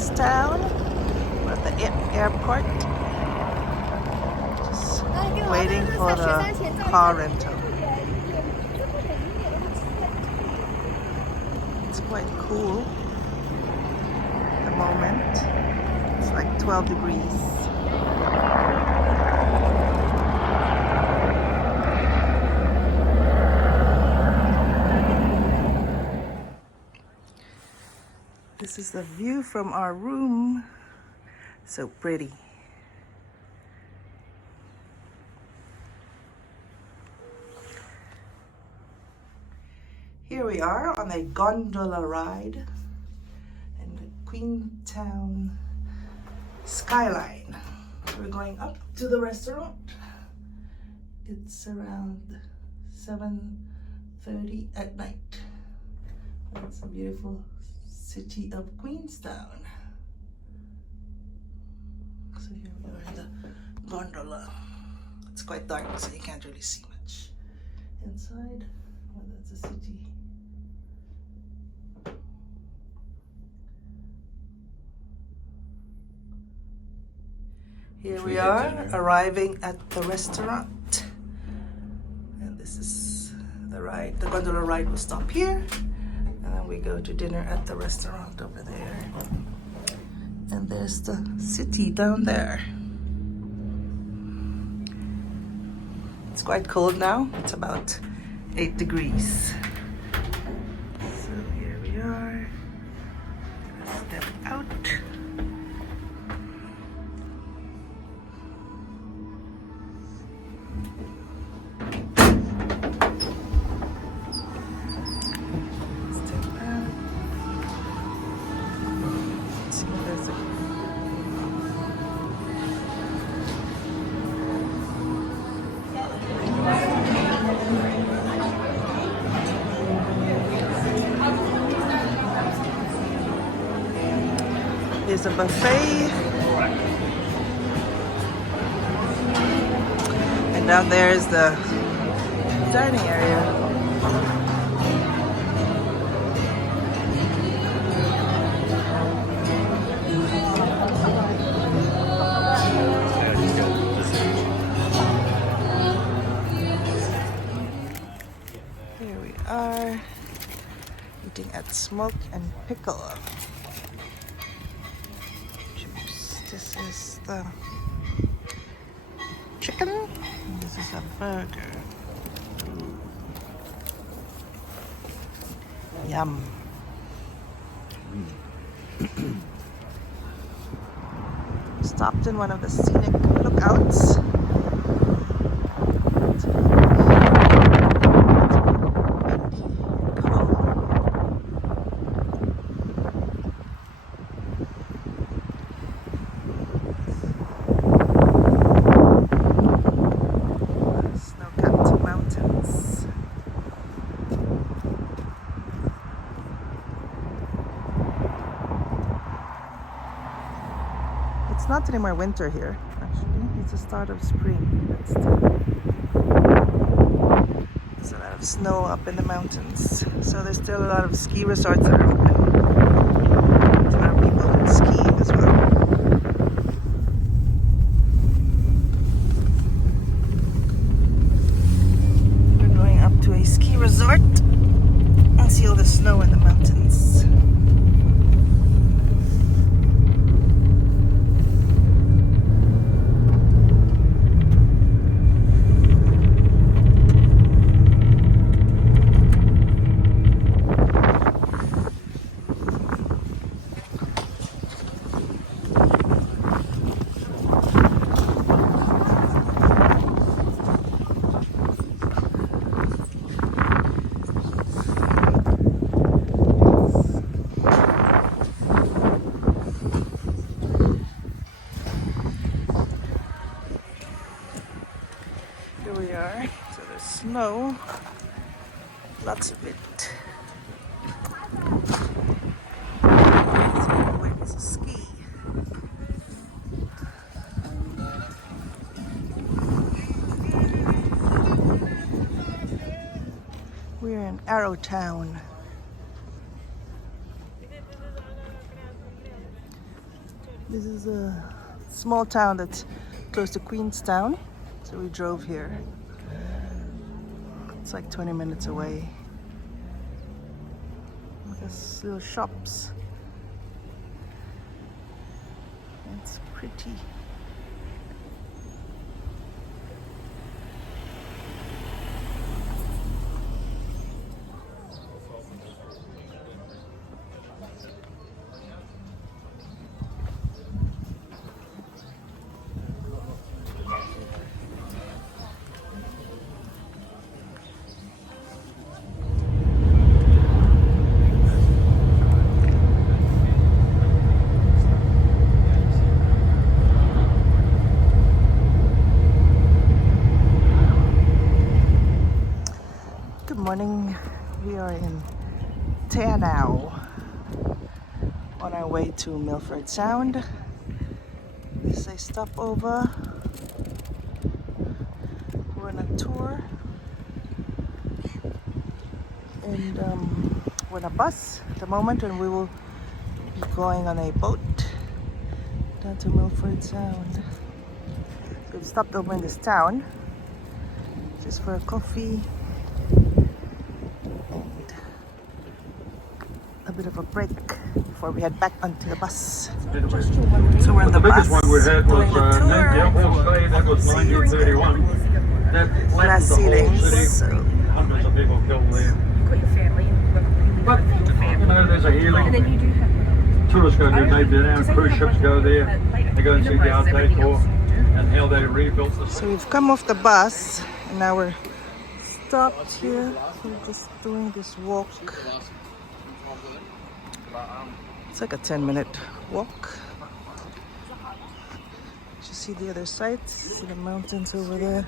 Queenstown. We're at the airport. Just waiting for the car rental. It's quite cool at the moment. It's like 12 degrees. This is the view from our room. So pretty. Here we are on a gondola ride in the Queenstown skyline. We're going up to the restaurant. It's around 7:30 at night. It's a beautiful city of Queenstown. So here we are in the gondola. It's quite dark, so you can't really see much inside. Well, that's the city. Here we are arriving at the restaurant. And this is the ride. The gondola ride will stop here. And then we go to dinner at the restaurant over there. And there's the city down there. It's quite cold now. It's about 8 degrees. So here we are. Let's step out. There's a buffet. And down there is the dining area. Here we are eating at Smoke and Pickle. This is the chicken, and this is a burger. Yum. Stopped in one of the scenic lookouts. It's not anymore winter here, actually. It's the start of spring. But still, there's a lot of snow up in the mountains. So there's still a lot of ski resorts that are open. There's a lot of people skiing as well. We're going up to a ski resort and see all the snow in the mountains. Here we are. So there's snow, lots of it. So we're going to ski. We're in Arrowtown. This is a small town that's close to Queenstown, so we drove here. It's like 20 minutes away. There's little shops. It's pretty. Good morning. We are in Tanao on our way to Milford Sound. This is a stopover. We're on a tour and we're on a bus at the moment, and we will be going on a boat down to Milford Sound. We've stopped over in this town just for a coffee and a bit of a break before we head back onto the bus. So we're in the bus one we had was doing the tour. that was 1931. Glass ceilings. So Hundreds of people killed there. You've got your family and you've got But, you know, there's a healing. and then you do have Tourists go there, maybe now, cruise ships go there. They go and see the Art Deco and how they rebuilt the So we've come off the bus and now we're stopped here. We're just doing this walk. It's like a 10-minute walk. You see the other side, see the mountains over there.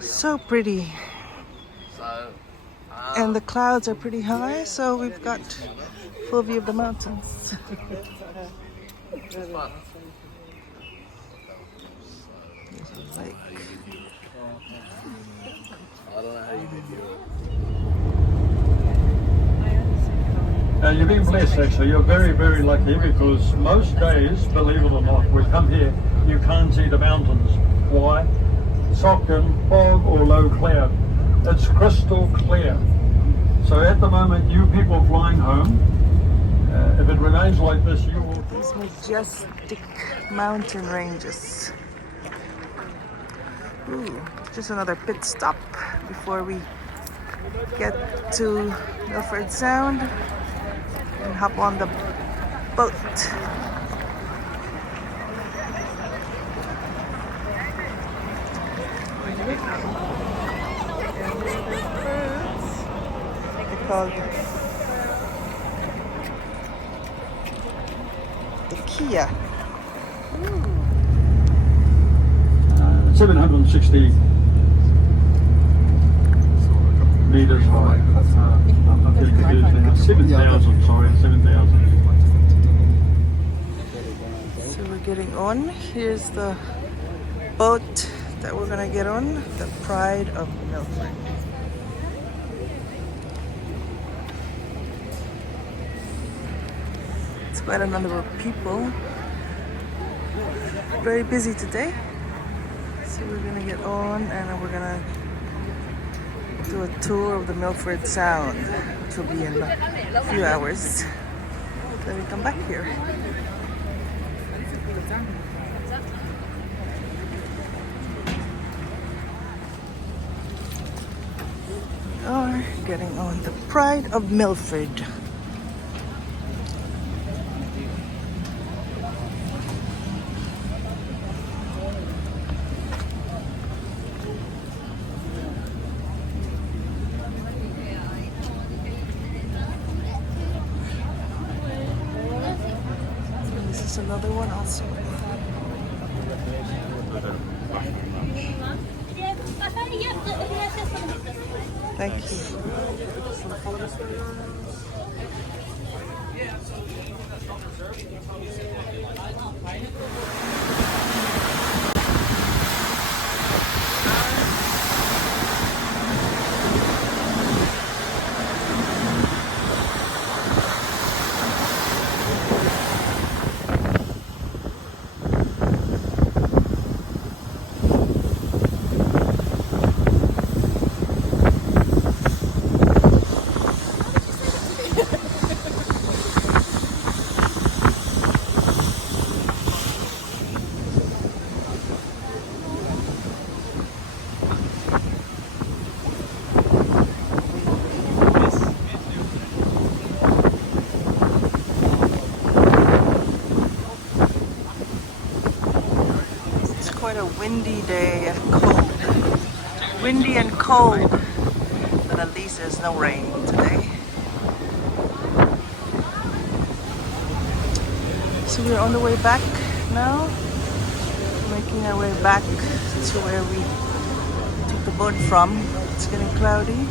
So pretty. And the clouds are pretty high, so we've got full view of the mountains. There's a lake. You've been blessed actually, you're very, very lucky because most days, believe it or not, we come here, you can't see the mountains. Why? Sock and fog or low cloud. It's crystal clear. So at the moment, you people flying home, if it remains like this, you will... These majestic mountain ranges. Ooh, just another pit stop before we get to Milford Sound and hop on the boat. They're called the Kia. 760 meters high. I'm getting confused now. 7,000, sorry, 7,000. So we're getting on. Here's the boat that we're gonna get on, the Pride of Milford. It's quite a number of people. Very busy today. So we're gonna get on and we're gonna do a tour of the Milford Sound, which will be in a few hours. Then we come back here. We are getting on the Pride of Milford. Another one also. Thank you. quite a windy day and cold. Windy and cold, but at least there's no rain today. So we're on the way back now, making our way back to where we took the boat from. It's getting cloudy.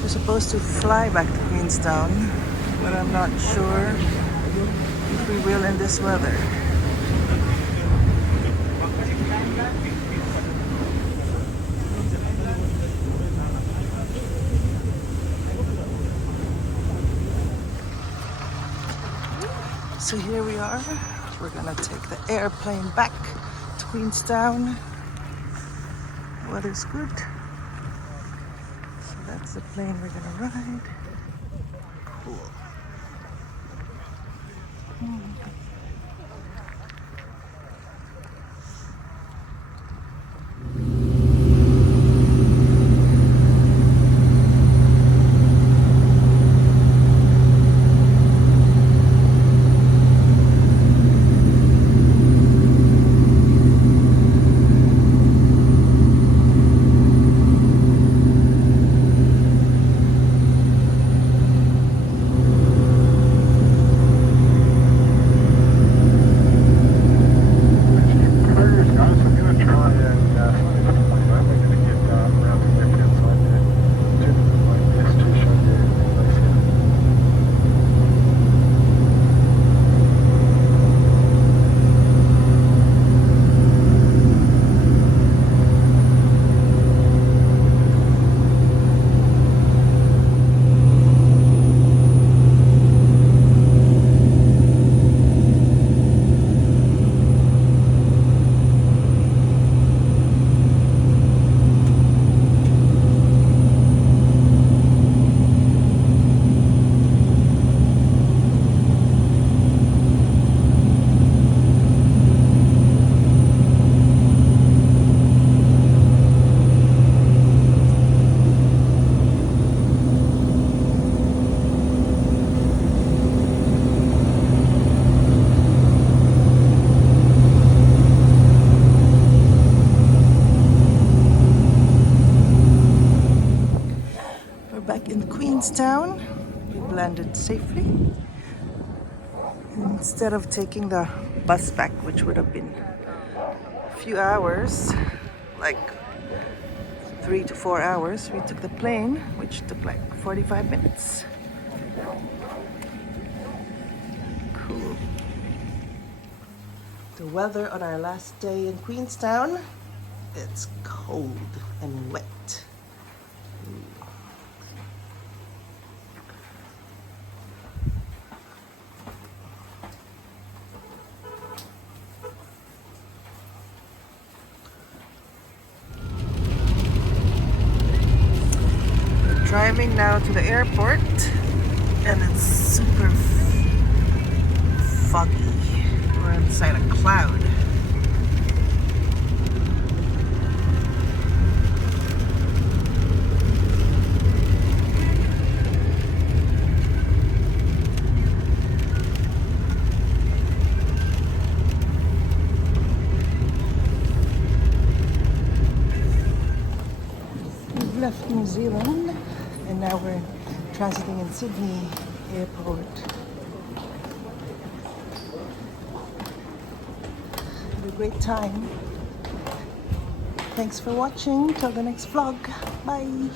We're supposed to fly back to Queenstown, but I'm not sure if we will in this weather. So here we are. We're gonna take the airplane back to Queenstown. The weather's good. So that's the plane we're gonna ride. Cool. Back in Queenstown, we landed safely. Instead of taking the bus back, which would have been a few hours, like 3 to 4 hours, we took the plane, which took like 45 minutes. Cool. The weather on our last day in Queenstown, it's cold and wet. Driving now to the airport, and it's super foggy. We're inside a cloud. We've left New Zealand. And now we're transiting in Sydney Airport. Had a great time. Thanks for watching. Till the next vlog. Bye.